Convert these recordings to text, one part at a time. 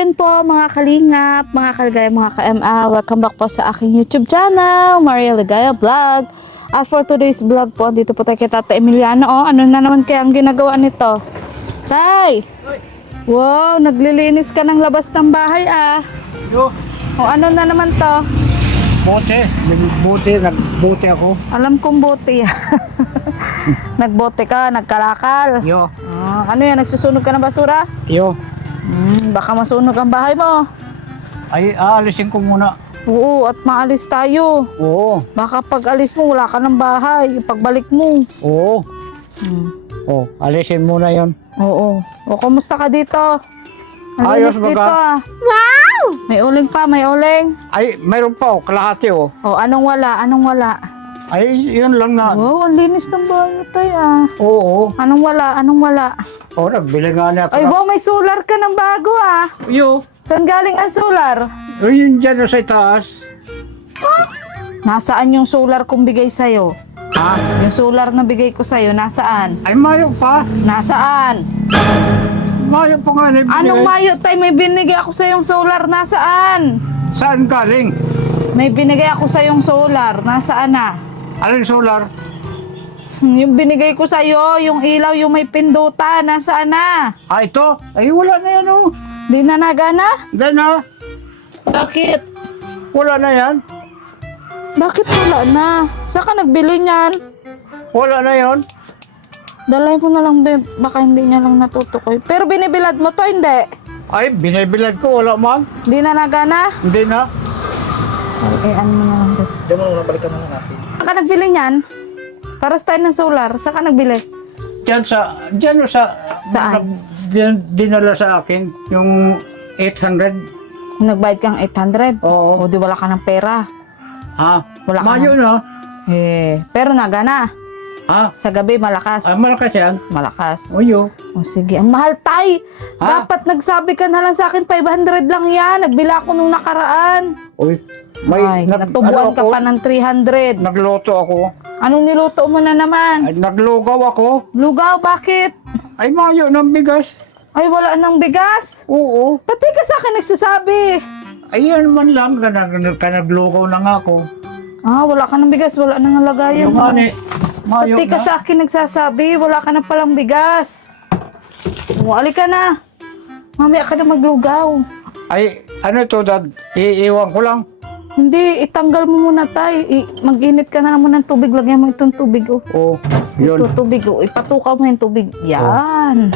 ayun po mga kalingap, mga kaligaya, mga ka-ML. Welcome back po sa aking YouTube channel, Maria Ligaya Vlog. At for today's vlog po, dito po tayo kay Tata Emiliano. Oh, ano na naman kaya ang ginagawa nito? Tay! Wow, naglilinis ka ng labas ng bahay ah. Yo, O ano na naman to? nagbote ako. Alam kong bote. Nagbote ka, nagkalakal. Yo, Ano yan, nagsusunog ka ng basura? yo. Baka masunog ang bahay mo. Ay, aalisin ko muna. Oo, at maalis tayo. Oo, Baka pag alis mo, wala ka ng bahay. Pagbalik mo. oo. Oh, alisin muna yon. Oo. O, kumusta ka dito? Ang Ayos linis baga. dito ah. Wow! May uling pa, may uling. Ay, mayroon pa oh, kalahati oh. O, anong wala? Anong wala? Ay, yun lang na. Wow, ang linis ng bahay mo tayo ah. Oo. Anong wala? Anong wala? Oh, nagbili nga na ako. Ay, wow, may solar ka ng bago ah. Yo, Saan galing ang solar? yun dyan oh, sa itaas. Nasaan yung solar kong bigay sa'yo? Ha? Yung solar na bigay ko sa'yo, nasaan? Ay, mayo pa. Nasaan? Mayo pa nga na Anong Mayo tay? May binigay ako sa yung solar. Nasaan? Saan galing? May binigay ako sa yung solar. Nasaan na? Alin solar? Yung binigay ko sa iyo, yung ilaw, yung may pindutan. Nasaan na? Ah, ito? Ay, wala na yan oh. Di na nagana? Hindi na. Bakit? Wala na yan. Bakit wala na? Saan ka nagbili niyan? Wala na yon. Dalay mo na lang, babe. Baka hindi niya lang natutukoy. Pero binibilad mo to, hindi. Ay, binibilad ko. Wala man. Di na nagana? Hindi na. Ay, ano mo na lang, babe. Diyan mo balikan na lang natin. Saan ka nagbili niyan? Para sa tayo ng solar. Saan ka nagbili? Diyan sa Saan? Dinala sa akin yung 800. Nagbayad kang 800? Oo. O di wala ka ng pera. Ha? Wala ka Mayo na. Pero nagana. Ha? Sa gabi, malakas. Ay, malakas yan. Malakas. Oyo. O sige, ang mahal tay. Ha? Dapat nagsabi ka na lang sa akin, 500 lang yan. Nagbila ako nung nakaraan. Uy. Ay, natubuan ka pa ng 300. Nagluto ako. Anong niluto mo na naman? Ay, naglugaw ako. Lugaw, bakit? Ay, mayo ng bigas. Ay, wala nang bigas. Oo. Pati ka sa akin nagsasabi. Ayan man lang. Naglugaw na nga ako. Wala ka ng bigas, wala nang lagayan. Yung mani. Mayo Pati ka na. sa akin nagsasabi, wala ka na palang bigas. Ali ka na. Mamaya ka na maglugaw. Ay, ano to, dad? Iiwan ko lang. Hindi, itanggal mo muna tay. Mag-init ka na naman ng tubig. Lagyan mo itong tubig. Oh. Oo. Yun. Ito tubig. Oh. Ipatukaw mo yung tubig. Yan.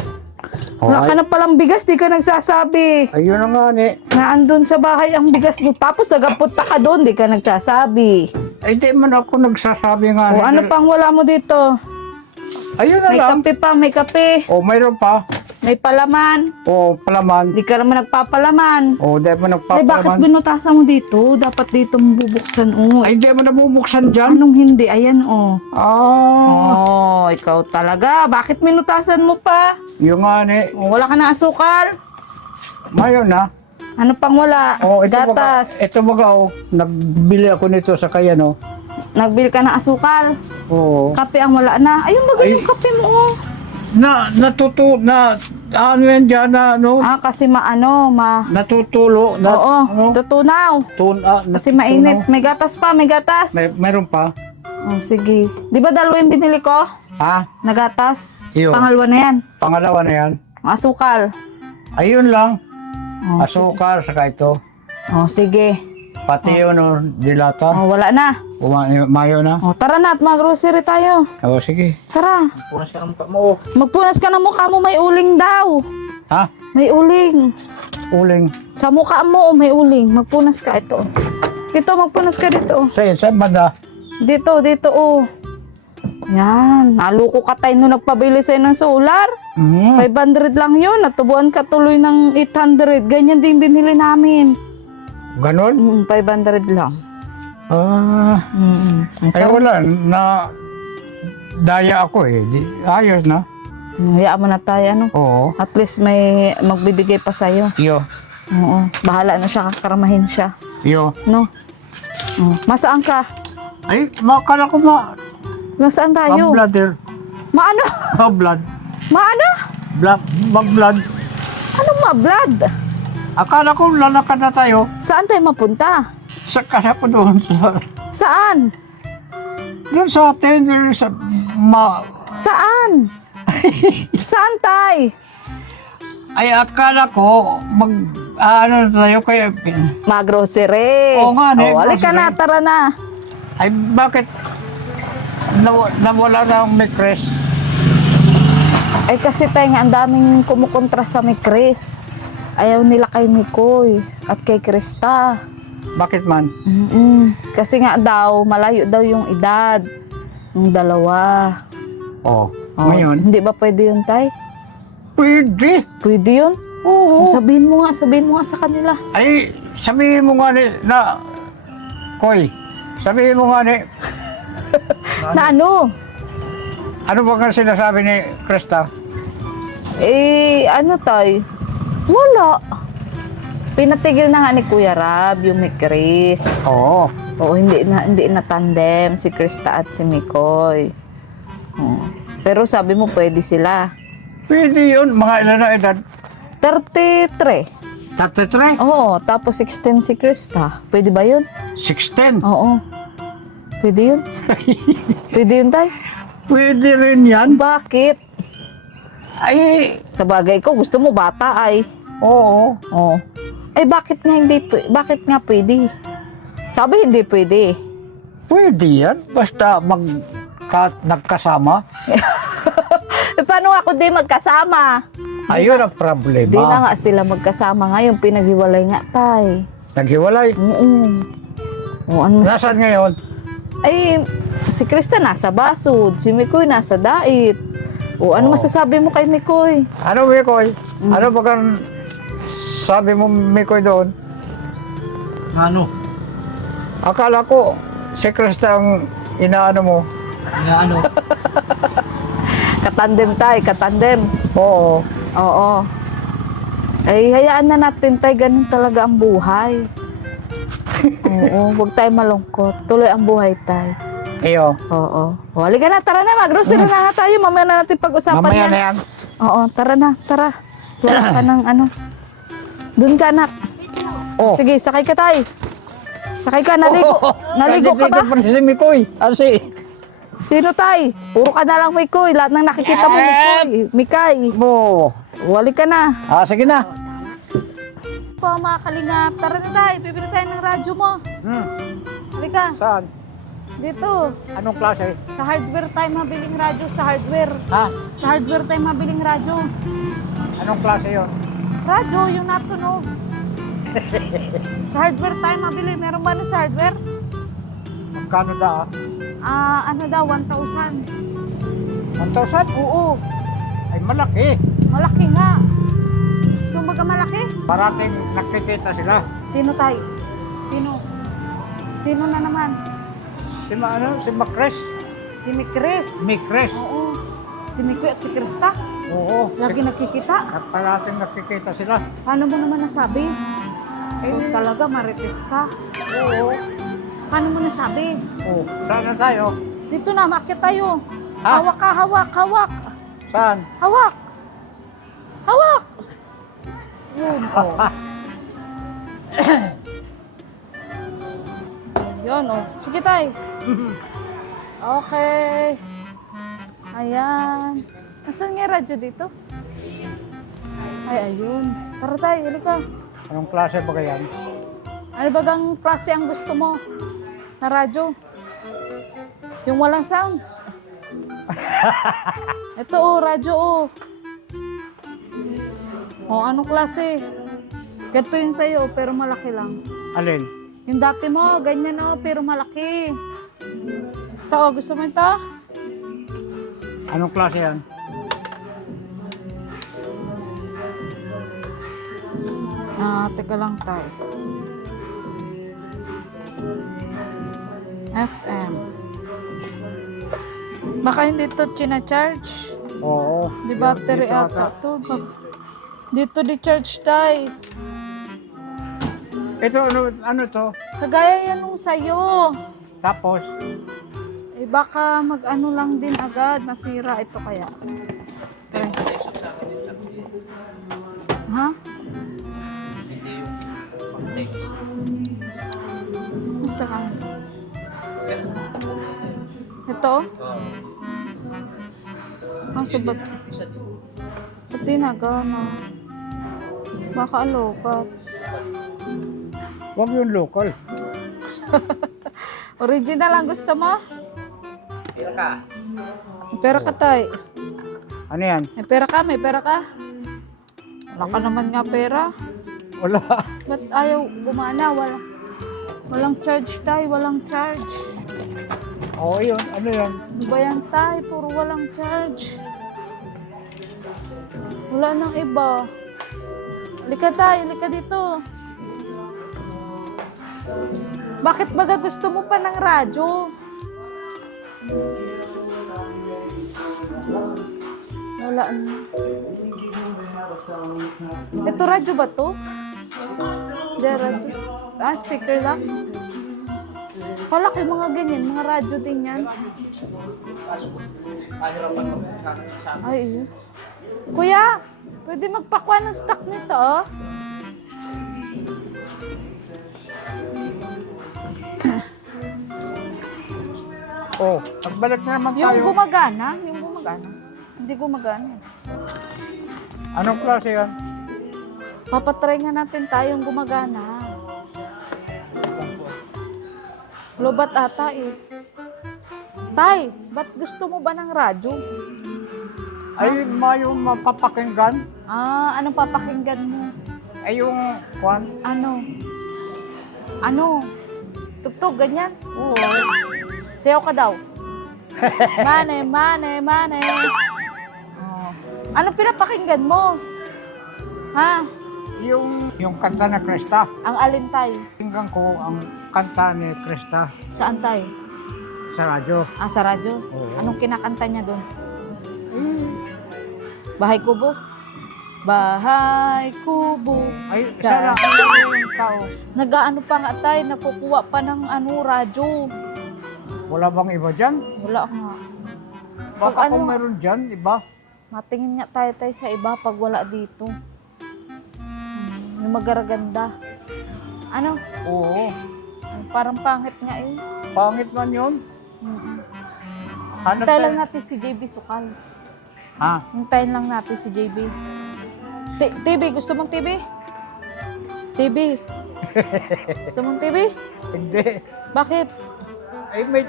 Wala ka Ay, na palang bigas. Di ka nagsasabi. ayun na nga ni. Na andun sa bahay ang bigas mo. Tapos nagapunta ka doon. Di ka nagsasabi. Ay, di man ako nagsasabi nga. O ano pang wala mo dito? Ayun na May lang. kape pa. May kape. O, mayroon pa. May palaman. O, palaman. Di ka naman nagpapalaman. O, di mo Ay, bakit nagpapalaman. binutasan mo dito? Dapat dito mo bubuksan. Oh. Ay, di mo nabubuksan dyan. Anong hindi? Ayan, oh. Ah, Ikaw talaga. Bakit minutasan mo pa? yung nga ni. Oh, wala ka na asukal. Mayo na. Ano pang wala? O, ito Gatas. Ito baga, o. Nagbili ako nito sa kaya, no. Nagbili ka ng asukal. Oo. Kape ang wala na. Ayun baga Ay. yung kape mo. Oh. Ano yan dyan na, ano. Kasi Natutulo. Na, Oo, ano. tutunaw. Kasi mainit. May gatas pa, may gatas. Meron pa. Oh, sige. Di ba dalawa yung binili ko? Ha? Na gatas? Iyo. Pangalawa na yan. Pangalawa na yan. Ang asukal. Ayun lang. Oh, Asukar, saka ito. sige. Pati yun, o, dilata. Oh, wala na. Mayo na. Oh, tara na at mag-grocery tayo. O, sige. Tara. Punas ka ng mukha mo. Magpunas ka ng mukha mo, may uling daw. Ha? May uling. Uling. Sa mukha mo, may uling. Magpunas ka ito. Dito, magpunas ka dito. Sa banda. Dito, oh. Yan. Naluko ka tayo nung nagpabili sa'yo ng solar. 500 lang yun. Natubuan ka tuloy ng 800. Ganyan din binili namin. Ganon? 500 lang. Ay, wala. Daya ako eh. Ayos na. Hayaan mo na tayo, ano? Oo. At least may magbibigay pa sa'yo. Iyo. Oo. Bahala na siya, kakaramahin siya. Iyo. No? Masaan ka? Ay, makala ko Masaan tayo? mag-bladder. Maano? Mag-blood. Maano? Mag-blood. Anong ma-blood? Akala ko lalakad na tayo. Saan tayo mapunta? Sa kala ko doon sa... Saan? Doon sa atin, doon sa... Saan? Saan tay? Ay, akala ko ano tayo kaya... Mag-grocery. Oo nga, Oh, halika grocery. na, tara na. Ay, bakit nawala na ang Micres? Ay kasi tayo nga, ang daming kumukontra sa may Chris. Ayaw nila kay Mikoy at kay Krista. Bakit man? Kasi nga daw, malayo daw yung edad ng dalawa. Oh, Oh, ngayon? hindi ba pwede yun, tay? Pwede. Pwede yun? Oo. Sabihin mo nga sa kanila. Ay, sabihin mo nga na... Koy, sabihin mo nga Na ano? ano ba nga sinasabi ni Krista? Ano tay? Wala. Pinatigil na nga ni Kuya Rab yung may Chris. Oo. Oo, hindi na tandem si Krista at si Mikoy. Oo. Pero sabi mo pwede sila. Pwede yun. Mga ilan na edad? 33. 33? Oo, tapos 16 si Krista. Pwede ba yun? 16? Oo. Pwede yun? Pwede yun, tay? Pwede rin yan. Bakit? Ay, Sa bagay ko, gusto mo bata ay. oo. Oo. Ay, bakit nga pwede? Sabi hindi pwede. Pwede yan. Basta nagkasama. Paano ako di magkasama? Ayun ang problema. Di na nga sila magkasama ngayon. Pinaghiwalay nga, tay. Naghiwalay. Oo. Oo, ano mas... Nasaan ngayon? Ay, si Krista nasa basod. Si Mikoy nasa dait. O, ano masasabi mo kay Mikoy? Ano, Mikoy? Ano ba kang sabi mo, Mikoy, doon? Ano? Akala ko, si Krista ang inaano mo. Na ano? Katandem, tay. Katandem. Oo. Oo. Ay, hayaan na natin, tay. Ganun talaga ang buhay. Oo, huwag tayo malungkot. Tuloy ang buhay, tay. Iyo. Oo. O, halika na, tara na. Mag-grocery na nga tayo. Mamaya na natin pag-usapan Mamaya yan. na yan. Oo, tara na, tara. Wala ka ng ano. Doon ka, anak. Oh. Sige, sakay ka, tay. Sakay ka, naligo. Naligo ka ba? Dito pa si Mikoy. Asi. Sino, tay? Puro ka na lang, Mikoy. Lahat ng nakikita mo, Mikoy. Mikay. Bo. Wali ka na. Sige na. Po, mga kalingap. Tara na, tay. Bibili tayo ng radyo mo. Halika. Saan? Dito. Anong klase? Sa hardware tayo mabiling radyo. Sa hardware. Ha? Sa hardware tayo mabiling radyo. Anong klase yon? Radyo, yung natunog. Sa hardware tayo mabili. Meron ba na sa hardware? Magkano da? Ano daw, 1,000. 1,000? Oo. Ay, malaki. Malaki nga. Gusto mo ba malaki? Parating nakikita sila. Sino tayo? Sino? Sino na naman? Si Macres. Si Mikris. Micres. Oo. Si Mikoy at si Krista. Oo. Lagi nakikita. Parating nakikita sila. Paano mo naman nasabi? Ikaw talaga, marites ka. Oo. Paano mo nasabi? Oh, saan na tayo? Dito na, makit tayo. Ha? Hawak ka, hawak, hawak. Saan? Hawak. Hawak. Yun, oh. Yun, oh. Sige, tay. Okay. Ayan. Nasaan nga yung radyo dito? Ay, ayun. Tara, tay. Halika. Anong klase ba yan? Ano ba gang klase ang gusto mo na radyo? Yung walang sounds. Ito, oh. Radyo, oh. Oh, anong klase? Ganito yun sa'yo, pero malaki lang. Alin? Yung dati mo, ganyan oh, pero malaki. Ito, oh, gusto mo ito? Anong klase yan? Teka lang tayo. FM. Baka hindi ito charge. Oo. Di battery Dito ata to. Dito di charge tayo. Ito, ano to? Kagaya yan nung sa'yo. Tapos, Baka mag-ano lang din agad. Masira ito kaya. Ha? Saan? Ito? So ba't? Ba't di nagana? Baka alopat. Huwag yung local. Original ang gusto mo? Pira ka. May pera ka, tay. Ano yan? May pera ka, may pera ka. Wala ka naman nga pera. Wala. Ba't ayaw gumana? Walang charge, tay. Walang charge. Oo, yun. Ano yan? Ano ba yan, tay? Puro walang charge. Wala nang iba. Lika, tay. Lika dito. Bakit baga gusto mo pa ng radyo? Wala na. Ito radyo ba to? Hindi, radyo. Speaker lang. Kala ko yung mga ganyan, mga radyo din yan. Ay, iyo. Kuya, pwede magpakuha ng stock nito, oh. Oh, pagbalik na naman Yung tayo. gumagana, yung gumagana. Hindi gumagana. Anong klase yan? Papatry nga natin tayong gumagana. Lobat ata eh. Tay, ba't gusto mo ba ng radyo? Ay, yung mapapakinggan. Anong papakinggan mo? Ay, yung kwan. Ano? Ano? Tugtog, ganyan? Oo. Sayaw ka daw. Mane, mane, mane. Oh. Anong pinapakinggan mo? Ha? Yung kanta ni Krista. Ang alin tay? Tingnan ko ang kanta ni Krista Saan tay? sa radyo. Sa radyo? Oo. Anong kinakanta niya doon? Bahay Kubo? Bahay Kubo. Ay, isa lang yung tao. Nag-ano pa nga tay, nakukuha pa ng radyo. Wala bang iba dyan? Wala nga. Baka Pag kung meron dyan, iba. Matingin nga tayo sa iba pag wala dito. Yung magaraganda. Ano? Oo. Parang pangit nga eh. Pangit man yun. Hanap Hintayin tayo. lang natin si JB Sukal. Ha? Hintayin lang natin si JB. TV, gusto mong TV? TV. Gusto mong TV? Hindi. Bakit? Ay, may...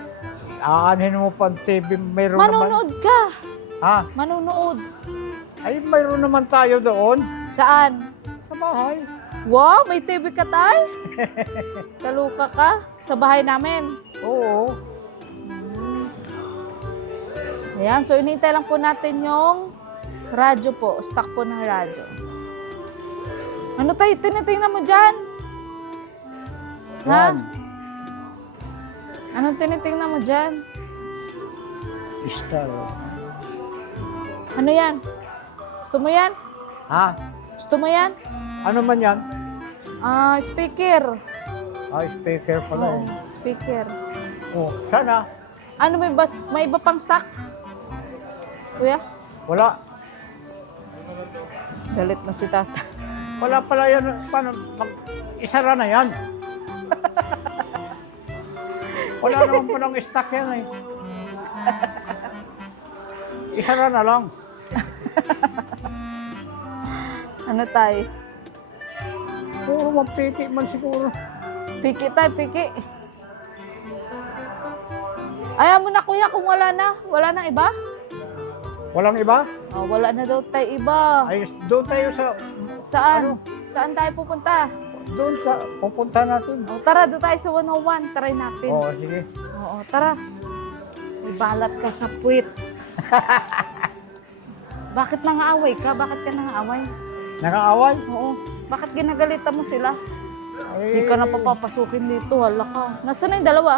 Aanin mo pa ang TV. Mayroon Manunood ka. naman. Ha? Manunood. Ay, mayroon naman tayo doon. Saan? Sa bahay. Wow, may TV ka tay? Kaluka ka? Sa bahay namin. Oo. Ayan, so inintay lang po natin yung radyo po. Stock po ng radyo. Ano tayo? Tinitingnan mo dyan? Ha? Yan. Anong tinitingnan mo dyan? Star. Ano yan? Gusto mo yan? Ha? Gusto mo yan? Ano man yan? Speaker. Ah, speaker pala. Oo, speaker. Oh, sana. Ano, may iba pang stock? Kuya? Wala. Galit na si tata. Wala pala yan. Paano? Isara na yan. Wala naman palang stock yan eh. Isara na lang. Ano tayo? Puro mapiti man siguro. Piki tayo, piki. Ayaw mo na kuya kung wala na. Wala na iba? Walang iba? Wala na daw tayo iba. Ay, doon tayo sa... Saan? Ano? Saan tayo pupunta? Doon sa... Pupunta natin. Tara, doon tayo sa 101. Try natin. Oo, sige. Oo, tara. May balat ka sa puwit. Bakit nangaaway ka? Bakit ka nangaaway? Nakaaway? Oo. Bakit ginagalitan mo sila? Ay, Hindi ka na papapasukin dito. Hala ka. Nasaan na yung dalawa?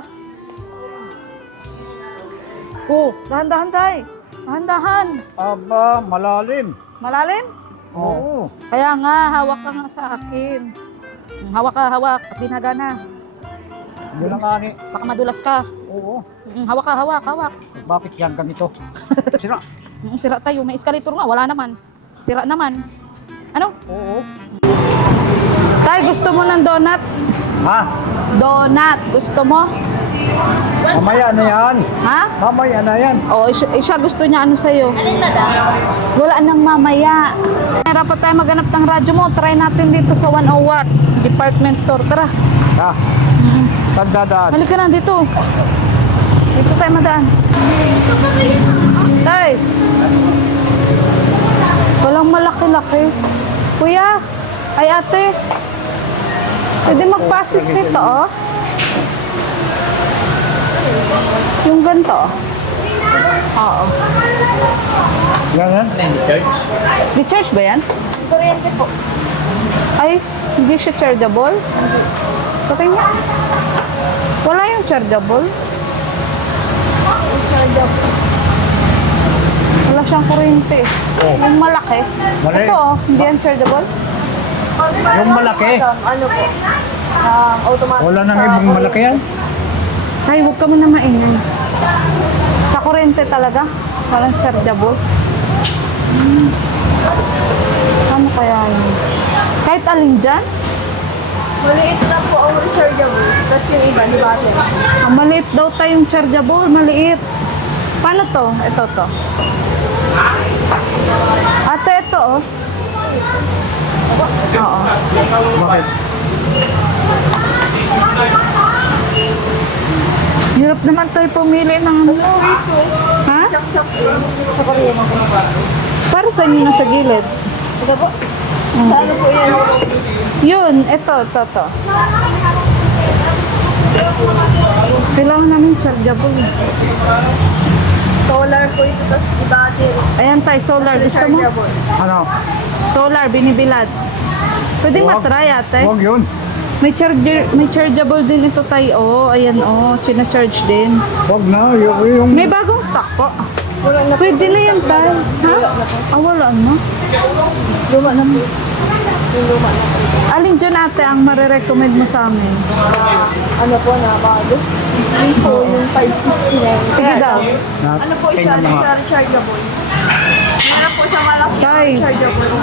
Dahan-dahan tayo. Dahan-dahan. Aba, malalim. Malalim? Oo. Kaya nga, hawak ka nga sa akin. Hawak ka, hawak. At dinagana. Yun ang ani. Baka madulas ka. Oo. Hawak ka, hawak, hawak. Bakit yan ganito? Sira. Sira tayo. May escalator nga. Wala naman. Sira naman. Ano? Oo. Tay, gusto mo ng donut? Ha? Donut, gusto mo? Mamaya na yan. Ha? Mamaya na yan. O, siya gusto niya ano sa'yo? Wala nang mamaya. Meron pa tayo maghanap ng radyo mo. Try natin dito sa 101 Watt Department Store. Tara. Ha? Tandadaan. Halika na dito. Dito tayo madaan. Tay. Walang malaki-laki. Kuya. Ay ate. Pwede magpa-assist nito, oh. Yung ganito, oh. Oo. Yan yan. Di charge ba yan? Kuryente po. Ay, hindi siya chargeable? Patingin nga. Wala yung chargeable. Wala siyang kuryente. Oh. Yung malaki. Mali. Ito, oh. Hindi yan chargeable. Yung malaki. Ano po? Automatic. Wala nang ibang malaki yan. Ay, huwag ka mo na maingay. Sa kuryente talaga. Walang chargeable. Ano kaya yun? Kahit alin dyan? Maliit na po ang rechargeable. Tapos yung iba, di ba? Ah, maliit daw tayong chargeable. Maliit. Paano to? Ito to. Ate, ito oh. Oo. Bakit? Hirap naman tayo pumili ng ano. Ha? Saksak po. Sa kuryente. Para sa inyo nasa gilid. Ito po? Sa ano po yan? Yun, ito. Kailangan namin chargeable. Solar po ito. Tapos di battery. Ayan tayo, solar. Gusto mo? Rechargeable. Ano? Solar, binibilad. Pwedeng Wag. matry ate. Huwag yun. May chargeable din ito tayo. Oh, ayan oh, china-charge din. Huwag na. Yung May bagong stock po. Wala na po. Pwede na yan tayo. Ha? Ah, wala na. Luma na po. Yung luma na po. Alin dyan ate ang marirecommend mo sa amin? Ano po na bago? Yun po yung 569. Sige daw. Ano po siya? Tingnan mo nga. Rechargeable. Meron po sa malaki Tay. rechargeable.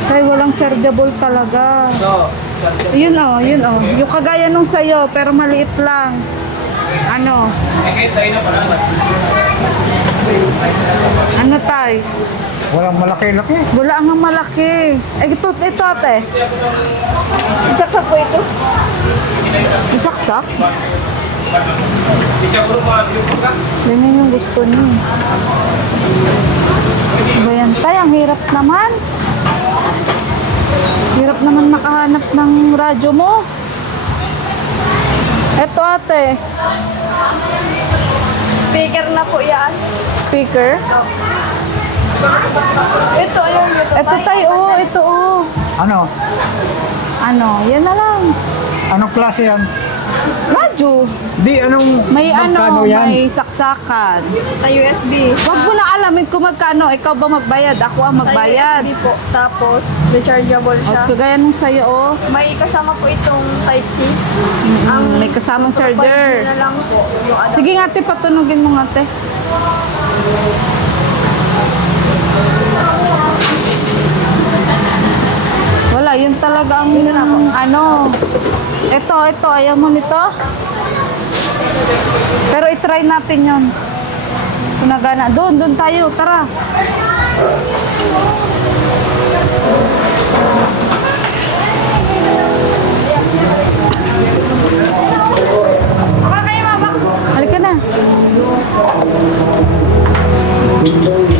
Tay, walang chargeable talaga. Yun oh, yun oh. Yung kagaya nung sa'yo, pero maliit lang. Ano? Ano tay? walang malaki-laki. Wala nga malaki. Eh, ito ate. Saksak po ito. Isaksak? Ganyan yung gusto niya. Ba yan tay? Ang hirap naman. Hirap naman makahanap ng radyo mo. Eto ate. Speaker na po yan. Speaker. Ito yung YouTube. Ito tayo, oh, ito oh. Ano? Ano, yan na lang. Anong klase yan? Radyo. Di, anong May magkano ano, yan? may saksakan. Sa USB. Wag mo na alamin kung magkano. Ikaw ba magbayad? Ako ang magbayad. Sa USB po. Tapos, rechargeable O, siya. kagaya nung sa'yo, oh. May kasama po itong Type-C. May kasamang charger. Na lang po. Yung ano. Sige nga, ate, patunogin mo nga, ate. Wala, yun talaga ang ano. Ito, ayaw mo nito? Pero itry natin yun. Kung nagana. Doon tayo, tara. Halika na.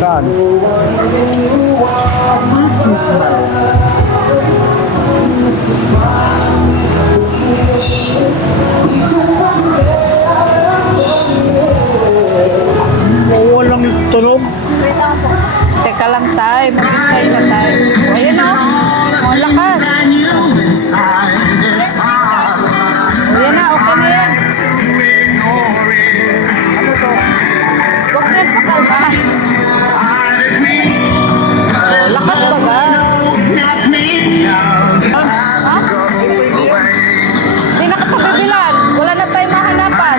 Saan? Walang tunog. Wait lang po. Teka lang tayo. Mag-try na tayo. O, ayun o. O, lakas. O, yan na. Okay na yan. Ano to? Huwag na pakalma. O, lakas baga. Ha? Hindi na kapabibilan. Wala na tayo mahanapan.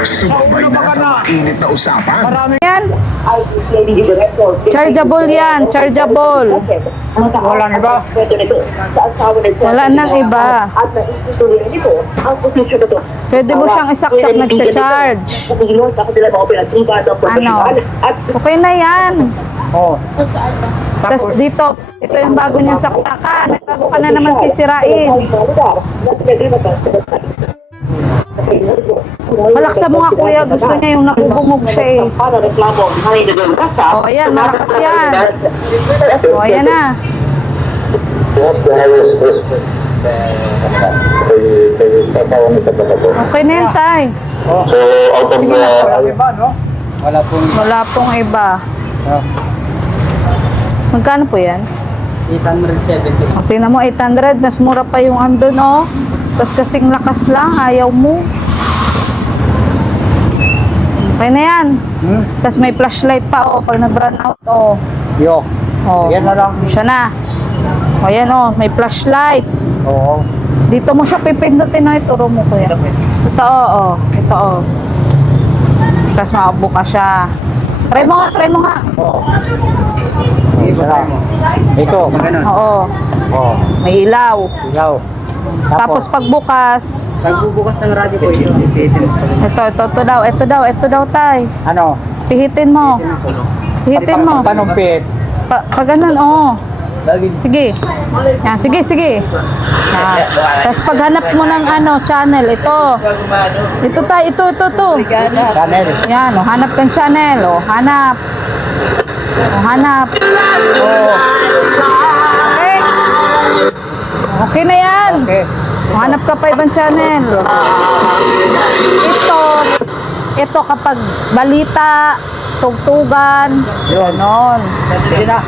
Sumabay na sa mainit na usapan. Marami. Yan. Chargeable yan, chargeable. Walang iba? Wala nang iba. Pwede mo siyang isaksak nagcha-charge. Ano? Okay na yan. Oo. Tapos dito, ito yung bago niyang saksakan. May bago ka na naman sisirain. Malaksa mo nga kuya, gusto niya yung nakubungog siya eh. O ayan, malakas yan. O ayan na. Okay na yan tay. So, out of Sige na po. Walang iba, no? Wala pong iba. Ah. Magkano po yan? 870. O, tingnan mo, 800. Mas mura pa yung andun, oh. Tapos kasing lakas lang, ayaw mo. Okay na yan. Hmm? Tapos may flashlight pa, oh, pag nag-run out, oh. Yo. Oh, Yan na lang. siya na. O, yan, oh, may flashlight. Oo. Dito mo siya pipindutin, oh. Ituro mo, kuya. Ito, oh. Ito, oh. Tapos maupo ka siya. Try mo nga, try mo nga. Ito. Oo. Oo. May ilaw. Ilaw. Tapos pagbukas, Nagbubukas ng radyo ko yun. ito daw, tay. Ano? Pihitin mo. Pihitin mo. Panumpit. Pag ganun, oo. Sige. Yan, sige. Yan. Tapos paghanap mo ng channel, ito. Ito tay, ito. Channel. Yan, hanap kang channel, hanap. Hanap. Okay? Okay na yan. Okay. Hanap ka pa ibang channel. Ito kapag balita, tugtugan, ganon. Sige na.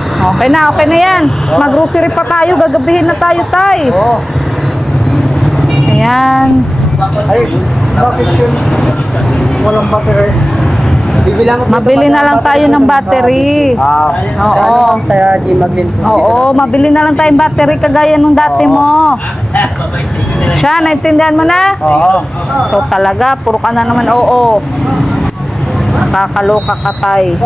Okay na yan. Mag-grocery pa tayo, gagabihin na tayo, tay. Oo. Ayan. Ay, bakit yun? Walang battery. Mabili na lang tayo ng battery. Oo. Sa G Maglin po. Oo, mabili na lang tayong battery kagaya nung dati mo. Siya, naintindihan mo na? Oo. Ito talaga, puro ka na naman oo. Kakaloka ka tay.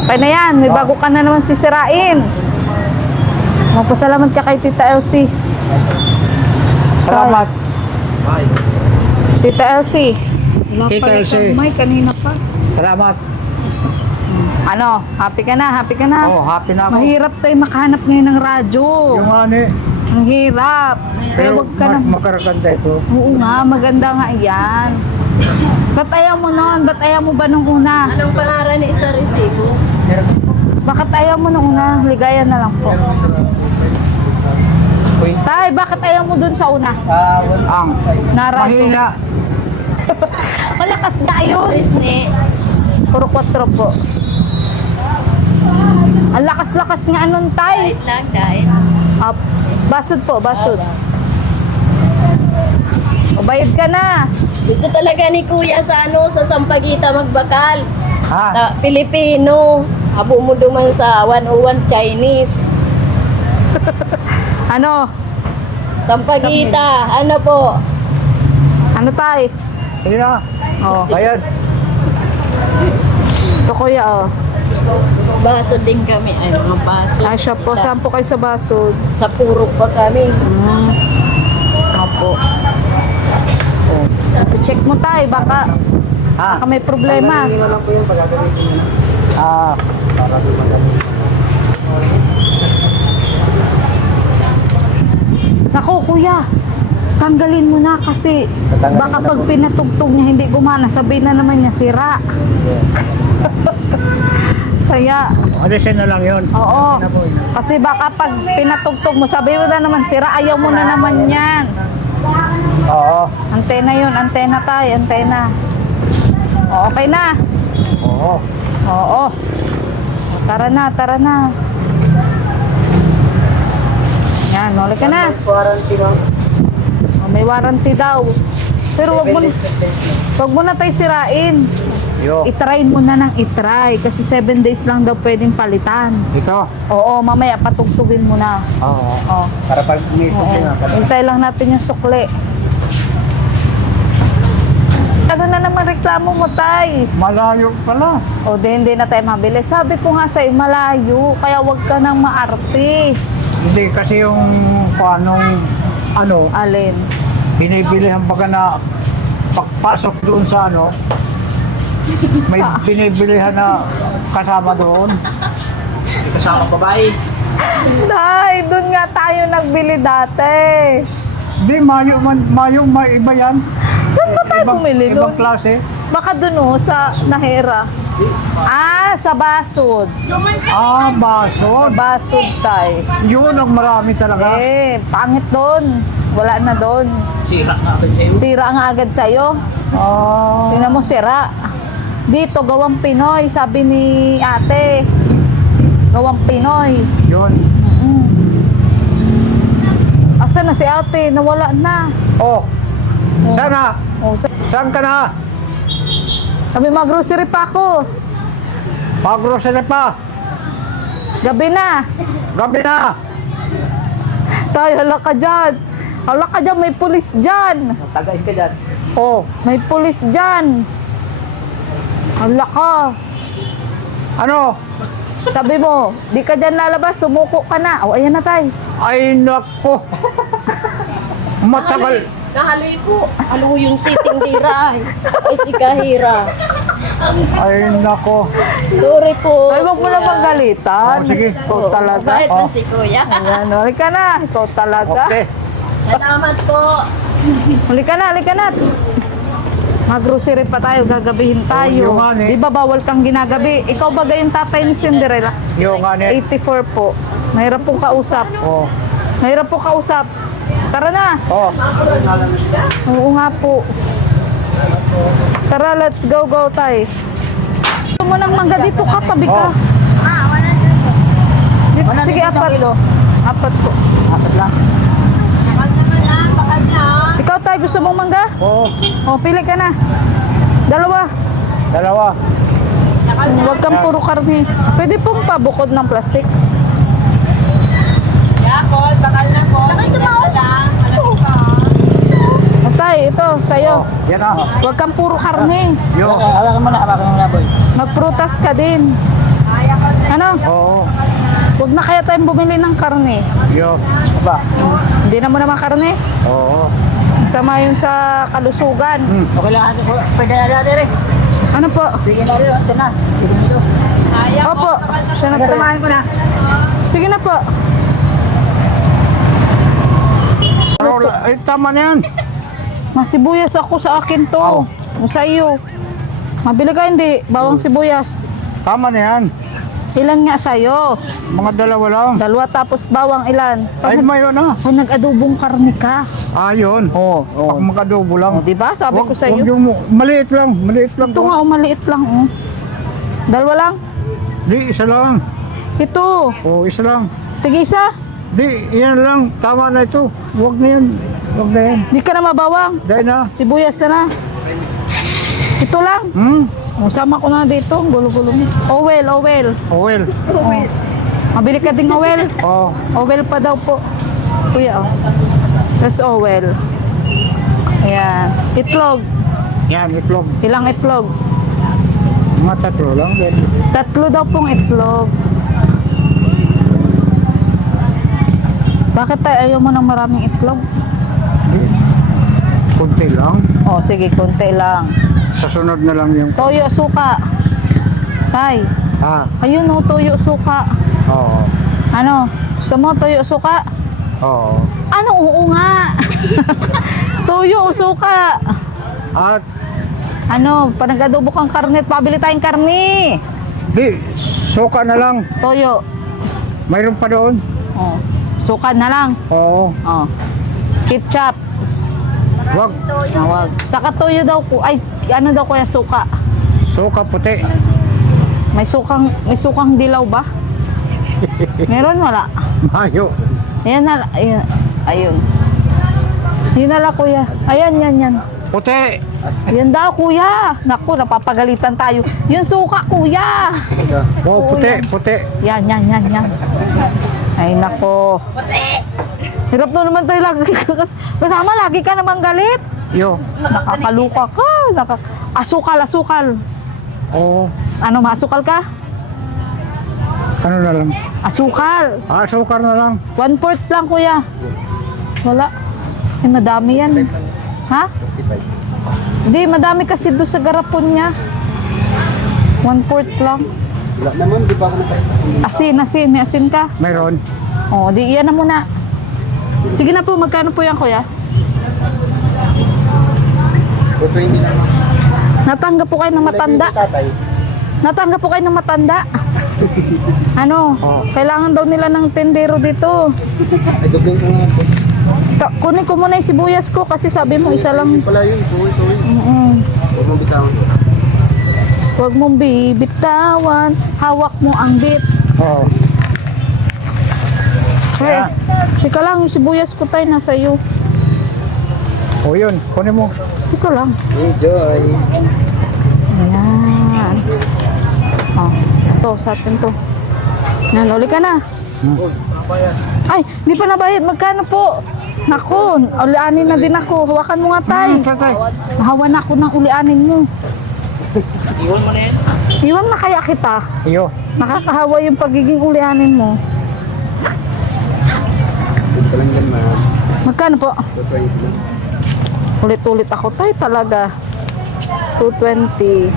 Okay na yan, may bago ka na naman sisirain. Magpasalamat ka kay Tita Elsie. Salamat. Tita Elsie. Wala Tita pala Elsie. kang mic, kanina pa. Salamat. Ano, happy ka na, happy ka na? Oo, happy na ako. Mahirap tayo makahanap ngayon ng radyo. Yung ano eh. Ang hirap. Kaya Pero wag ka na. makaraganda ito. Oo nga, maganda nga yan. Ba't ayaw mo nun? Ba't ayaw mo ba nung una? Anong pangalan ni isa resibo? Bakit ayaw mo nung una? Ligaya na lang po. Tay, bakit ayaw mo dun sa una? Ang Na radyo. mahina. Malakas nga yun. Puro 4 po. Ang lakas-lakas nga nun, tay. Lang dahil. Up. Basod po, basod. O, bayad ka na. Gusto talaga ni Kuya sa sa Sampaguita magbakal. Ha? Pilipino. Abo mo duman sa 101 Chinese. Ano? Sampaguita, ano po? Ano, tay? Sige na. Oh. Bayad. Ito, kuya, oh. Baso din kami. Ay, mga baso. Ay, siya po. Saan po kayo sa basod? Sa purok pa kami. Opo. Oh. Check mo, tay. Baka Ha? may problema. Ah. Naku, kuya. Tanggalin mo na kasi baka pag pinatugtog niya hindi gumana, sabihin na naman niya sira. Kaya, Alisin na lang yun. oo. Kasi baka pag pinatugtog mo, sabihin mo na naman sira, ayaw mo na naman yan. Oo. Antena yun, antena tayo, antena. O, okay na. Oo. Oo. O, tara na, tara na. Yan, huli ka na. O, may warranty daw. Pero wag mo na tayo sirain. Yo. I-try mo na ng i-try. Kasi 7 days lang daw pwedeng palitan. Ito. Oo, mamaya patugtugin mo na. Oo. Oo. Para pag may Oo. Hintay lang natin yung sukli. Ano na naman reklamo mo, tay? Malayo pala. O, hindi na tayo mabili. Sabi ko nga sa'yo, malayo. Kaya wag ka nang maarte. Hindi kasi yung paanong ano, Alin? binibilihan baga na pagpasok doon sa ano, may binibilihan na kasama doon. May kasama babae. Tay, doon nga tayo nagbili dati. Di, mayo, may iba yan. Saan ba tayo bumili Ibang doon? klase. Baka doon sa Nahera. Ah, sa Basod. Ah, baso. Basod, tay. Yun ang marami talaga. Pangit doon. Wala na doon. Sira na agad sa'yo. Sira nga agad sa'yo. Ah, Tingnan mo, sira. Dito, gawang Pinoy, sabi ni ate. Gawang Pinoy. yun. Asa na si ate? Nawala na. Oh, sana. Oh, Saan ka na? kami mag-grocery pa ako. Pag-grocery pa. Gabi na. Gabi na. Tay, hala ka dyan. Hala ka dyan, may pulis dyan. Tagain ka dyan. Oh, May pulis dyan. Hala ka. ano? Sabi mo, di ka dyan lalabas, sumuko ka na. O, ayan na, tay. Ay, nako. Matagal. Nahali po. Ano yung sitting dira? Ay, si Kahira. Ay, nako. Sorry po. Ay, wag mo na magalitan. Oh, sige. Ikaw talaga. Kahit Oh. si Kuya. Ayan, huli ka na. Ikaw talaga. Okay. Salamat po. Huli ka na, huli ka na. Mag-grocery pa tayo, gagabihin tayo. yung nga, eh. Di ba bawal kang ginagabi? Ikaw ba yung tatay ni Cinderella? Yung nga ni. 84 po. Mahirap pong kausap. Oh. Mahirap pong kausap. Tara na. Oh. Oo nga po. Tara, let's go, tay. Gusto mo ng mangga dito ka, tabi ka. Oh. Dito, sige, apat. Apat po. Apat lang. Ikaw, tay, gusto mong mangga? Oh. O, pili ka na. Dalawa. Dalawa. Huwag kang puro karne. Pwede pong pabukod ng plastic. Yakol, bakal na po. Bakit lang? O, tay, ito, sa'yo. Oh. Yan ah. Huwag kang puro karne. Yo. Hawakan mo na, boy. Magprutas ka din. Ano? Oo. Huwag na kaya tayong bumili ng karne. Yo. Aba. Hindi na mo naman karne. Oo. Sama yun sa kalusugan. Okay lang ate po. Pwede na natin rin. Ano po? Sige na rin. Ito na. Sige na ito. Opo, siya na po. Kumain ko na. Sige na po. Pero, ay, tama na yan. Masibuyas ako sa akin to. O sa iyo. Mabili ka hindi, bawang sibuyas. Tama na yan. Ilan nga sa'yo? Mga dalawa lang. Dalawa tapos bawang ilan? Ay, mayo na. Pag nag-adobong karne ka. Ah, yun. Oo. Pag makadobo lang. O, diba? Sabi ko Wag sa'yo. yung maliit lang. Maliit lang. Ito nga, maliit lang. Oh. Dalawa lang. Di, isa lang. Ito. Oo, isa lang. Tig-isa. Di, yan lang. Tama na ito. Huwag na yan. Huwag na yan. Di ka na mabawang. Dahil na. Sibuyas na na. Ito lang. O, sama ko na dito. Gulo-gulo mo. Owel. Oil. Mabili ka ding owel. Oh. Owel pa daw po. Kuya, oh. Tapos owel. Ayan. Itlog. Yan, itlog. Ilang itlog? Mga tatlo lang. Then, 3 daw pong itlog. Bakit tayo ayaw mo ng maraming itlog? di, kunti lang. O, sige, konti lang. Sa sunod na lang yung... Toyo, suka. Tay, Ah, ayun o, toyo, suka. oo. Ano? Gusto mo, toyo, suka? Oo. Ano, oo nga. Toyo, suka. At, Ano, pag nag-adobo kang karne, pabili tayong karne. di, suka na lang. Toyo. Mayroon pa doon. Oh, suka na lang. Oo. Oh. Ketchup. Wag. Wag. Saka toyo daw ko. Ay, ano daw kuya suka? Suka puti. May sukang dilaw ba? Meron wala? Mayo. Ayan na, ayun. Yun na lang kuya. Ayan, yan. Puti. Yan daw kuya. Naku, napapagalitan tayo. Yung suka kuya. Oo, Oo, puti, yan. puti. Yan. Ay nako. Hirap na naman tayo lagi. Kasama lagi ka namang galit. Yo. Nakakaluka ka. Asukal, asukal. Oo. Ano, maasukal ka? Ano na lang? Asukal. Sukar na lang. 1/4 lang, kuya. Wala. Eh, madami yan. Ha? Hindi, madami kasi doon sa garapon niya. 1/4 lang. Wala naman, di pa ako Asin, asin. May asin ka? Mayroon. O, di iyan na muna. Sige na po, magkano po yan, kuya? 220 naman. Natanggap po kayo ng matanda. Tatay. Natanggap po kayo ng matanda. Ano? Kailangan daw nila ng tendero dito. Ay, dobling ko nga po. Kunin ko muna yung sibuyas ko kasi sabi mo isa lang. Pala yun, tuloy. Huwag mo bitawan. Huwag mong bibitawan. Hawak mo ang bit. Oo. Hey, teka lang, yung sibuyas ko tayo nasa iyo. O yun, kunin mo. Teka lang. Enjoy. Ayan. Oh, ito, sa atin to. Yan, uli ka na. Ay, di pa nabayad. Magkano po? Naku, ulianin na din ako. Hawakan mo nga tay. Mahawa na ako ng ulianin mo. Iwan mo na yan. Iwan na kaya kita. Iyo. Nakakahawa yung pagiging ulianin mo. Ito lang yan, ma'am. Magkano po? 220 lang. Ulit-ulit ako tay talaga. 220.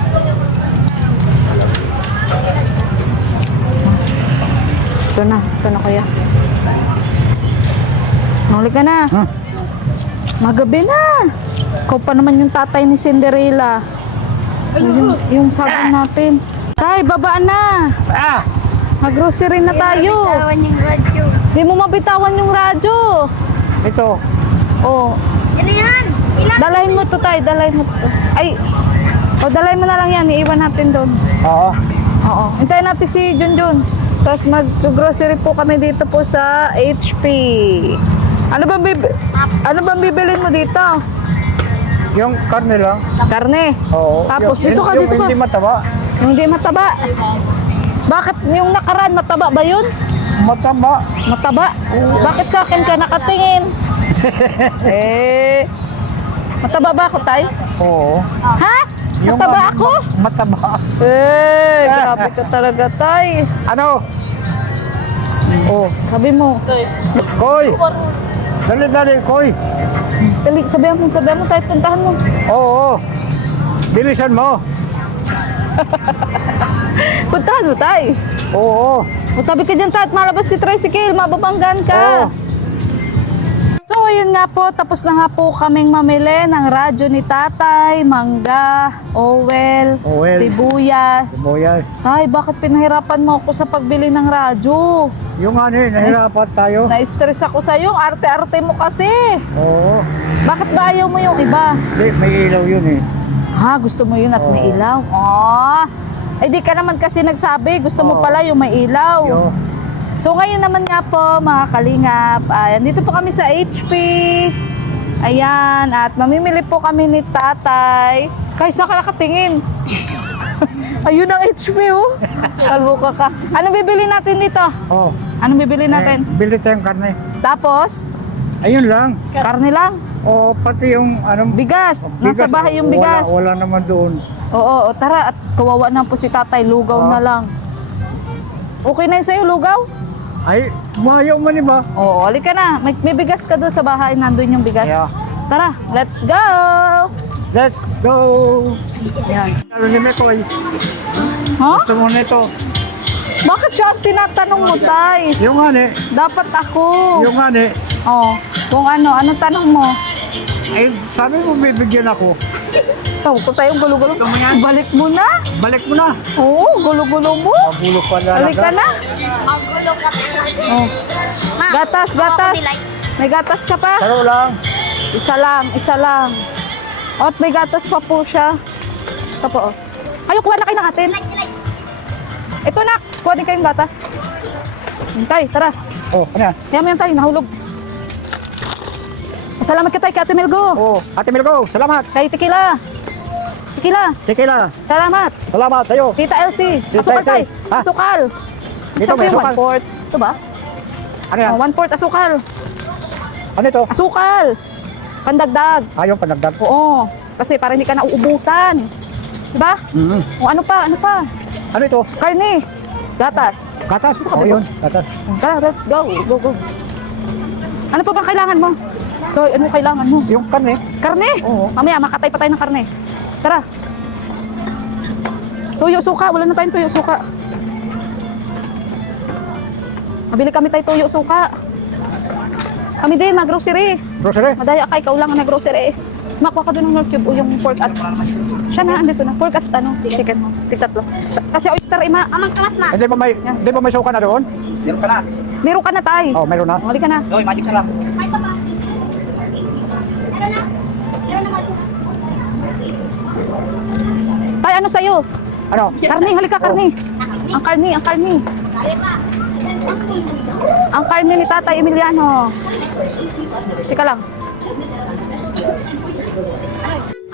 Ito na kuya. Huli ka na. Huh? Magabi na. Ikaw pa naman yung tatay ni Cinderella. Yung sabi natin. Tay, babaan na. Mag-grocery na tayo. Tawan yung radyo. Di mo mabitawan yung radyo. Ito. Oh, Yan na yan. Ilan? dalahin mo to tay, dalahin mo to. Ay, dalahin mo na lang yan. Iiwan natin doon. Oo. Oo. Hintayin natin si Junjun. Tapos mag-grocery po kami dito po sa HP. Ano bang bibilin mo dito? Yung karne lang. Karne. Oo. Tapos Yung- dito ka, yung dito ka. Hindi mataba. Yung hindi mataba. Bakit yung nakaraan mataba ba yun? Mataba. Mataba? Bakit sa akin ka nakatingin? Mataba ba ako, tay? Oo. Ha? Mataba ako? Mataba. Grabe ka talaga, tay. Ano? Oh, sabi mo. Koy! Dali, Koy! Dali, sabihan mo, tay, puntahan mo. Oo. Bilisan mo. Puntahan mo, tay. Oo. Matabi ka dyan, tay, at malabas si tricycle, mababanggan ka. Oo. So, ayun nga po, tapos na nga po kaming mamili ng radyo ni tatay, mangga, owel, Owel. sibuyas. Boyas. Tay, bakit pinahirapan mo ako sa pagbili ng radyo? Yung ano nahirapan tayo. Na-stress ako sa iyo, arte-arte mo kasi. Oo. Bakit ba ayaw mo yung iba? Hindi, may ilaw yun eh. Ha, gusto mo yun at may ilaw? Eh di ka naman kasi nagsabi, gusto mo pala yung may ilaw. Yo. So ngayon naman nga po mga kalingap, dito po kami sa HP. Ayan, at mamimili po kami ni tatay. Kaysa ka nakatingin. Ayun ang HP oh. Kalbuka ka. Anong bibili natin dito? Oh. Anong bibili natin? Bili tayong karne. Tapos, Ayun lang. karne lang. O pati yung anong Bigas. Nasa bahay yung bigas. Wala naman doon. Oo, tara at kawawa na po si tatay. Lugaw na lang. Okay na yun sa'yo, lugaw? Ay, mayaw man iba. Oo, halika na. May bigas ka doon sa bahay. Nandun yung bigas. Yeah. Tara, let's go! Let's go! Yan. Ano ni Mekoy? Ha? Gusto mo nito? Bakit siya ang tinatanong mo, tay? Yung ani. Dapat ako. Yung ani. Oh, kung ano, anong tanong mo? Ay, sabi mo bibigyan ako. Tawag ko sa'yo, gulo-gulo. Balik mo na. Balik mo na. Oo, gulo-gulo mo. Magulo pa na. Halika na. Magulo ka. Oh. Gatas, gatas. May gatas ka pa? Taro lang. Isa lang, isa lang. O, at may gatas pa po siya. Ito po, oh. Kayo, kuha na kayo ng atin. Ito na, kuha din kayong gatas. Tay, tara. Oh, ano? Kaya mo yan, tay, nahulog. Salamat ka, tay, kay Ate Melgo. Oh, Ate Milgo, salamat. Kay Tequila. Tequila, Sige lang. salamat. Salamat sa'yo. Tita Elsie, Tita asukal, tay. Elsie. Ha? Asukal. Dito Isa may po yung asukal. 1/4. Ito ba? Ano yan? 1/4 asukal. Ano ito? Asukal. Pandagdag. Yung panagdag. Oo. Kasi para hindi ka nauubusan. Diba? O ano pa? Ano pa? Ano ito? Karne. Gatas. Katas? Oo, yun. Katas. Tara, let's go. Go, go. Ano pa bang kailangan mo? Toy, ano kailangan mo? Yung karne. Karne? Oo. Mamaya, makatay-patay ng karne. Tara. Tuyo suka. Wala na tayong tuyo suka. Mabili kami tayo tuyo suka. Kami din, mag-grocery. Grocery. Madaya ka, ikaw lang ang nag-grocery. Makuha ka doon ng North Cube o yung pork at... Siya na, andito na. Pork at ano, chicken. Tig-tatlo. Kasi oyster, ima. Amang kamas na. Hindi ba may suka na doon? Meron ka na. Meron ka na, tay. Oh, meron na. Huli ka na. Doy, magic sarap. Ay, pa ba? Meron na. Meron naman. Tay, ano sa'yo? Ano? Karne, halika, karne. Ang karne, ang karne. Ay, pa. Ang karne ni Tatay Emiliano. Teka lang.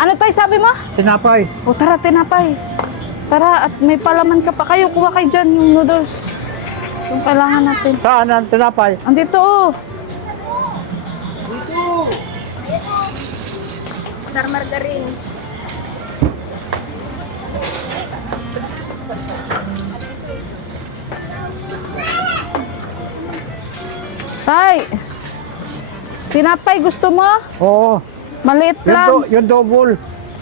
Ano tayo sabi mo? Tinapay. O tara, tinapay. Tara, at may palaman ka pa. Kayo, kuha kayo dyan yung noodles. Yung kailangan natin. Saan ang tinapay? Andito, oh. Star margarine. Tay, tinapay gusto mo? Oo. Maliit lang. Yung double.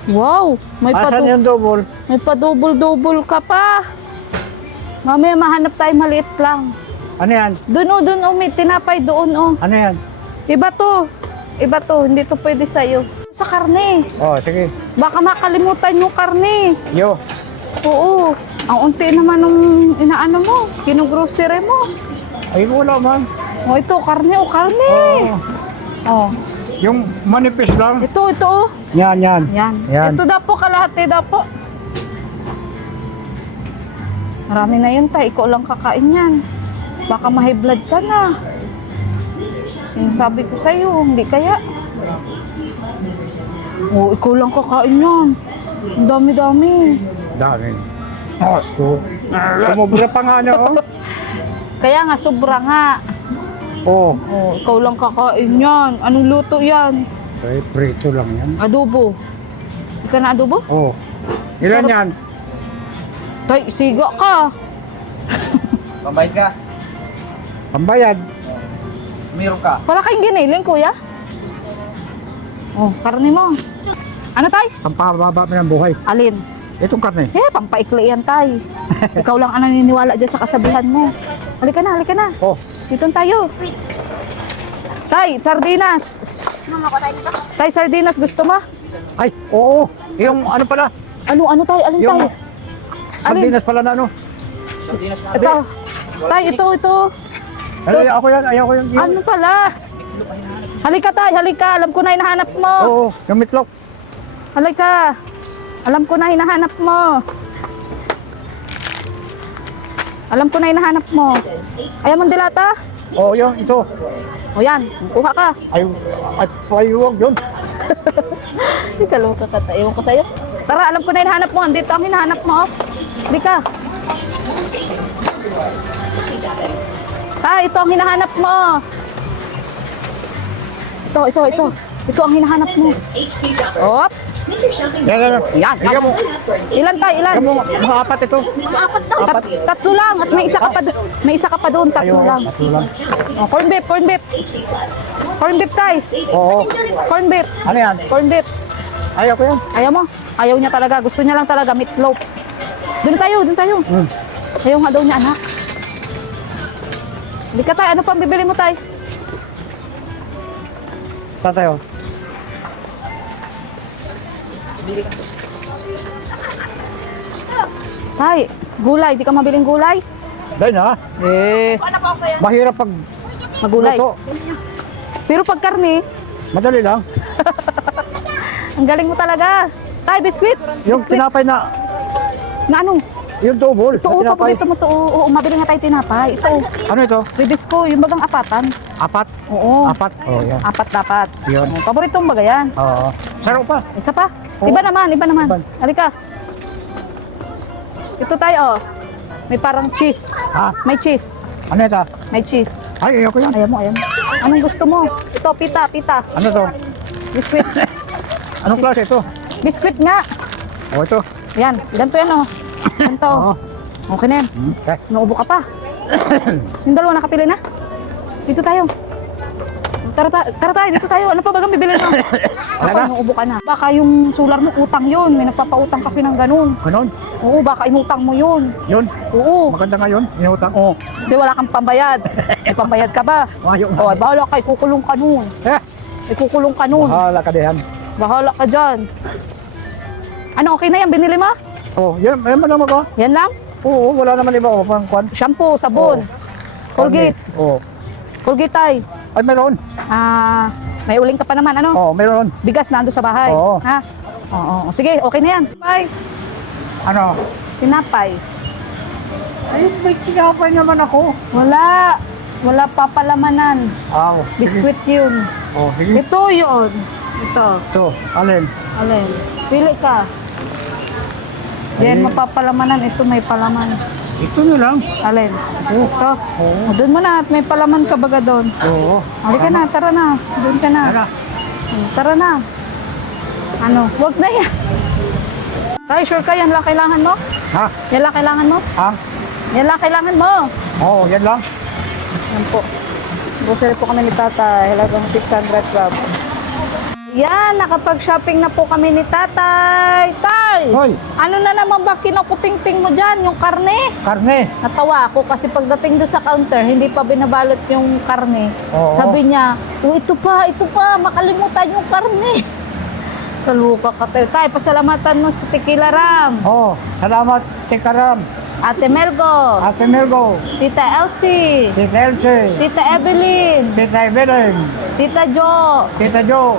Wow, Asan yung double? may padubol-dubol ka pa. Mamaya mahanap tayo maliit lang. Ano yan? Doon, may tinapay doon, oh. Ano yan? Iba to. Iba to, hindi to pwede sa'yo. Sa karne. Oh, sige. Baka makalimutan yung karne. Yo. Oo. Ang unti naman nung inaano mo, ginugrocery mo. Ay, wala man. O ito, karne, karne. Oh. Oh. Yung manipis lang. Ito, oh. Yan. Yan. Yan. Ito daw po, kalahati daw po. Marami na yun, tay. Ikaw lang kakain yan. Baka ma-high blood ka na. Sinasabi ko sa'yo, hindi kaya. Oh, ikaw lang kakain yan. Ang dami-dami. Dami. Oh, sumubra pa nga ano. Oh. Kaya nga, sobra nga. Oh. Oh, ikaw lang kakain yan. Anong luto yan? Ay, prito lang yan. Adobo. Hindi ka na adobo? Oh. Ilan Sarap. yan? Tay, siga ka. Pambayad ka. Pambayad. Meron ka. Wala kayong giniling, kuya? Oh, karne mo. Ano, tay? Pampababa mo ng buhay. Alin? Itong karne. Pampaikli yan, tay. Ikaw lang ang naniniwala dyan sa kasabihan mo. Halika na. Oh. Dito tayo. Tay, sardinas. Mama ko tayo dito. Tay, sardinas, gusto mo? Ay, oo. Yung ano pala? Ano, tay? Alin, Yung tay? Alin? sardinas pala na ano. Ito. Tay, ito. Ay, ako yan. Ayaw ko yung... Ano pala? Halika, tay. Halika. Alam ko na hinahanap mo. Oo, yung meatloaf. Halika. Alam ko na hinahanap mo. Alam ko na hinahanap mo. Ayaw mong dilata? Oo, yung ito. O yan, kuha ka. Ay, payuwag yun. Hindi ka luka ka. Ewan ko sa'yo. Tara, alam ko na hinahanap mo. Andito ang hinahanap mo. Oh. Hindi ka. Ito ang hinahanap mo. Ito. Ito ang hinahanap mo. Op. Yan. Yan. Bigyan mo. Ilan tayo? Ilan? Bigyan mo mga apat ito. Mga apat daw. Tatlo lang. At may isa ka pa, may isa ka pa doon. Tatlo Ayaw, lang. tatlo lang. Oh, corn beef. Corn beef tayo. Oo. Corn beef. Ano yan? Corn beef. Ayaw ko yan. Ayaw mo? Ayaw niya talaga. Gusto niya lang talaga meatloaf. Doon tayo. Ayaw nga daw niya, anak. Hindi ka tayo. Ano pang bibili mo tayo? Saan tayo? Tay, gulay. Di ka mabiling gulay? Dahil na. Mahirap pag Magulay. luto. Pero pag karne, Madali lang. ang galing mo talaga. Tay, biskwit. Yung tinapay na, Na ano? yung double. Ito, na tinapay. paborito mo to. Oo, mabili nga tayo tinapay. Ito, Ano ito? bibisco. Yung bagang apatan. Apat? Oo. Apat? Oo, yan. Apat dapat. Yun. Oo, paborito mo baga yan. Oo. Sarap pa. Isa pa. Oo. Iba naman. Iba. Halika. Ito tayo, oh. May parang cheese. Ha? May cheese. Ano ito? May cheese. Ay, ayaw ko yan. Ayaw mo. Anong gusto mo? Ito, pita. Ano to? Biscuit. Anong klase ito? Biskuit nga. O, ito. Yan, ganito yan oh. Ganito. Oo. Okay na yan. Okay. Nauubo ka pa. Yung dalawa nakapili na. Dito tayo. Tara tayo, dito tayo. Ano pa bagang bibili mo? Baka nauubo ka na. Baka yung solar mo, utang yun. May nagpapautang kasi ng ganun. Ganon. Oo, baka inutang mo yun. Yun. Oo. Maganda nga yun. Inutang. Oo. Hindi, wala kang pambayad. May pambayad ka ba? Ayaw. Oo, bahala ka. Ikukulong ka nun. Eh, Ikukulong ka nun. bahala ka diyan. Bahala ka dyan. Ano, okay na yan? Binili mo? Oh, yan. Yan man naman ko. Yan lang? Oo, wala naman iba. O, pang kwan. Shampoo, sabon, Colgate. Oo. Colgate tay. Ay, meron. May uling ka pa naman, ano? Oo, meron. Bigas na ando sa bahay. Oo. Ha? Oo. Sige, okay na yan. Bye. Ano? Tinapay. Ay, may tinapay naman ako. Wala. Wala papalamanan. Aw. Biskuit yun. Oh, sige. Ito yun. Ito. Ito. Alin? Alin? Pili ka. Yan, mapapalamanan. Ito may palaman. Ito na lang. Alin? Ito. Oo. Doon mo na at may palaman ka baga doon. Oo. Halika na, tara na. Doon ka na. Tara. Tara na. Ano? Wag na yan. Tay, sure ka? Yan lang kailangan mo? Ha? Yan lang kailangan mo? Ha? Yan lang kailangan mo. Oo, yan lang. Yan po. Grocery po kami ni Tatay. Halagang 600 grab. Yan, nakapag-shopping na po kami ni Tatay. Tay! Hoy. Ano na naman ba kinukuting-ting mo dyan? Yung karne? Karne. Natawa ako kasi pagdating doon sa counter, hindi pa binabalot yung karne. Oo. Sabi niya, oh, ito pa, makalimutan yung karne. Kaluka ka tayo. Tay, pasalamatan mo si Tequila Ram, Oo. Salamat, Tikaram. Ate Melgo, Ate Melgo. Tita Elsie, Tita Elsie. Tita Evelyn, Tita Evelyn. Tita Jo, Tita Jo.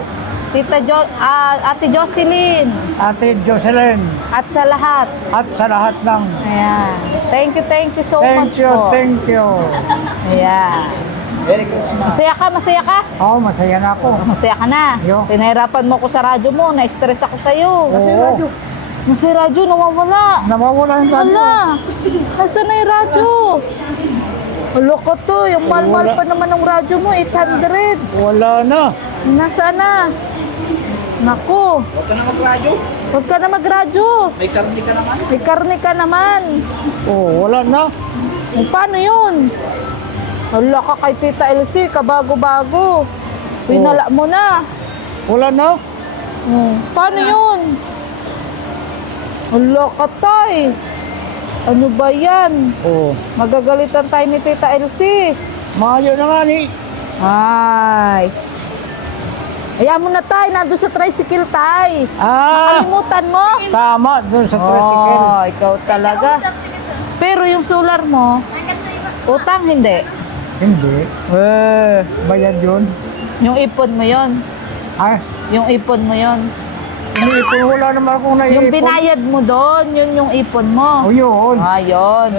Ate Jocelyn, Ate Jocelyn. at sa lahat. At sa lahat ng Ayan. Thank you so much po. thank you. Ayan. Merry Christmas. Masaya ka, masaya ka? Oo, masaya na ako. Masaya ka na. Yo. Pinahirapan mo ko sa radyo mo, na-stress ako sa'yo. Nasa yung radyo? Nasa yung radyo, nawawala. Nawawala yung radyo. Wala. Nasaan na yung radyo? Wala ko to, yung mahal-mahal pa naman ng radyo mo, 800. Wala na. Nasaan na? Naku, Huwag ka na magradyo. huwag ka na magradyo. May karni ka naman. May karne ka naman. Oo, wala na. O, paano yun? Wala ka kay Tita Elsie, kabago-bago. Pinala mo na. Wala na. Paano yun? Wala ka tay. Ano ba yan? Oo. Magagalitan tayo ni Tita Elsie. Maayo na nga ni. Ay. Ayaw mo na tay, nandun sa tricycle tay. Ah, Kalimutan mo? tama. Doon sa tricycle. Oh, ikaw talaga. Pero yung solar mo, utang hindi. Hindi. Bayad yun. Yung ipon mo yon. Ah, Yung ipon mo yon. iniipon. Wala naman akong naiipon. Yung binayad mo doon, yun yung ipon mo. O yun. Ah, yun.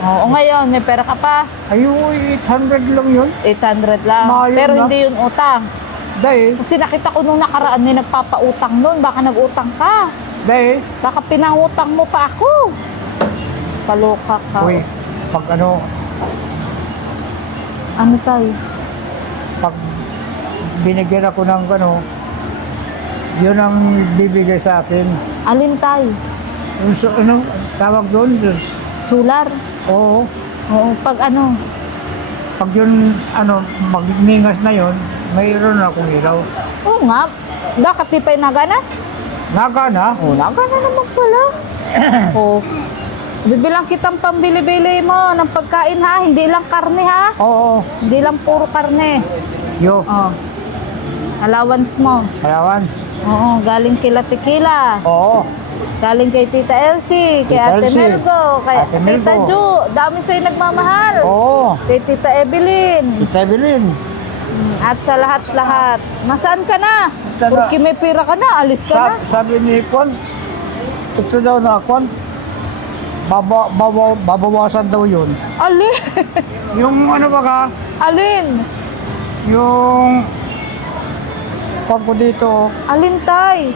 Oo, ngayon, may pera ka pa. Ayun, 800 lang yun. 800 lang. Mayroon Pero na. hindi yun utang. Dahil, Kasi nakita ko nung nakaraan may nagpapautang nun. Baka nag-utang ka. dahil, Baka pinangutang mo pa ako. Kaloka ka. uy, pag ano, Ano tayo? pag binigyan ako ng ano, yun ang bibigay sa akin. Alin tayo? Yung ano, tawag doon, Solar? oo. Oo, pag ano? Pag yun, ano, magningas na yun, mayroon akong ilaw. Oo nga. Dakat di pa yung nagana? Naga na. Oo, nagana naman pala. Oo. Bibilang kitang pambili-bili mo ng pagkain ha. Hindi lang karne ha. Oo, Hindi lang puro karne. yo, Oh. Allowance mo. kalawan. Oo, galing kila Tequila. Oo, Galing kay Tita Elsie, kay Tita Ate Elsie, Melgo, kay Ate Tita Melgo. Ju. Dami sa'yo nagmamahal. oo. Kay Tita Evelyn. Tita Evelyn. At sa lahat-lahat. Masaan ka na? Tara. Porque may pira ka na, alis ka na. Sabi ni Kwan, ito daw na Kwan, babawasan daw yun. Alin? Yung ano ba ka, Alin? yung Kwan ko dito, Alin tay?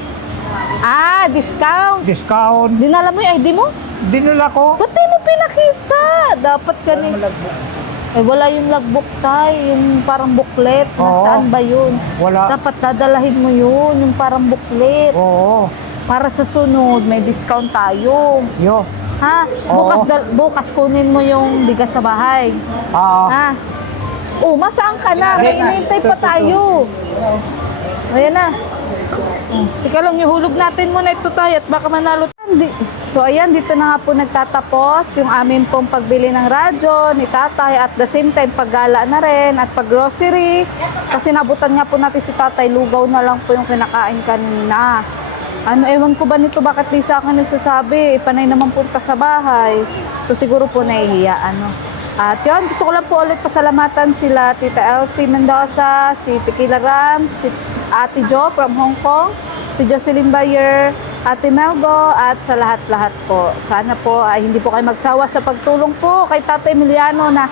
Ah, discount. discount. Dinala mo yung ID mo? Dinala ko. Ba't di mo pinakita? Dapat ganun. Eh, wala yung logbook tayo, yung parang booklet. Oo. Nasaan ba yun? Wala. Dapat dadalahin mo yun, yung parang booklet. Oo. Para sa sunod, may discount tayo. Yo. Ha? Oo. Bukas kunin mo yung bigas sa bahay. Ah. Ha? Oh, masaan ka na? May inintay pa tayo. Ayan na. Tika lang, ihulog natin muna ito tayo at baka manalo. So ayan, dito na nga po nagtatapos yung amin pong pagbili ng radyo ni tatay at the same time paggala na rin at paggrocery. Kasi nabutan nga po natin si tatay, lugaw na lang po yung kinakain kanina. Ano, ewan ko ba nito, bakit di sa akin nagsasabi, panay naman punta sa bahay. So siguro po nahihiya, ano. At yun, gusto ko lang po ulit pasalamatan sila Tita Elsie Mendoza, si Tequila Ram, si Ate Jo from Hong Kong, si Jocelyn Bayer, Ate Melgo, at sa lahat-lahat po. Sana po ay hindi po kayo magsawa sa pagtulong po kay Tata Emiliano na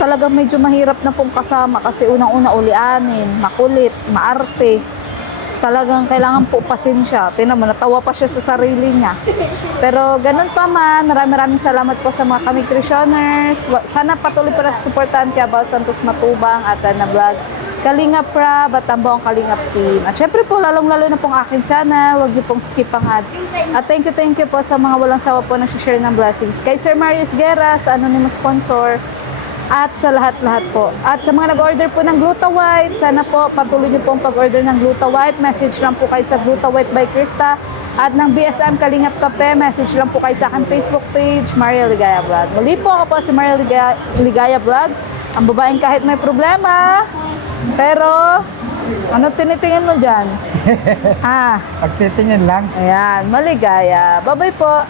talagang medyo mahirap na pong kasama kasi unang-una ulianin, makulit, maarte. Talagang kailangan po pasensya. Tingnan mo, natawa pa siya sa sarili niya. Pero ganun pa man, maraming salamat po sa mga kami Christianers. Sana patuloy pa rin suportahan kay Abel Santos Matubang at na vlog Kalingap Prab at ang buong Kalingap team. At syempre po, lalong-lalo na pong aking channel. Huwag niyo pong skip ang ads. At thank you po sa mga walang sawa po nag-share ng blessings. Kay Sir Marius Guerra, sa anonymous sponsor. At sa lahat-lahat po. At sa mga nag-order po ng Gluta White, sana po patuloy niyo pong pag-order ng Gluta White. Message lang po kayo sa Gluta White by Krista. At ng BSM Kalingap Kape, message lang po kayo sa akin Facebook page, Maria Ligaya Vlog. Muli po ako po si Maria Ligaya Vlog. Ang babaeng kahit may problema, pero ano tinitingin mo dyan? Ha? Pagtitingin lang. Ayan, maligaya. Bye-bye po.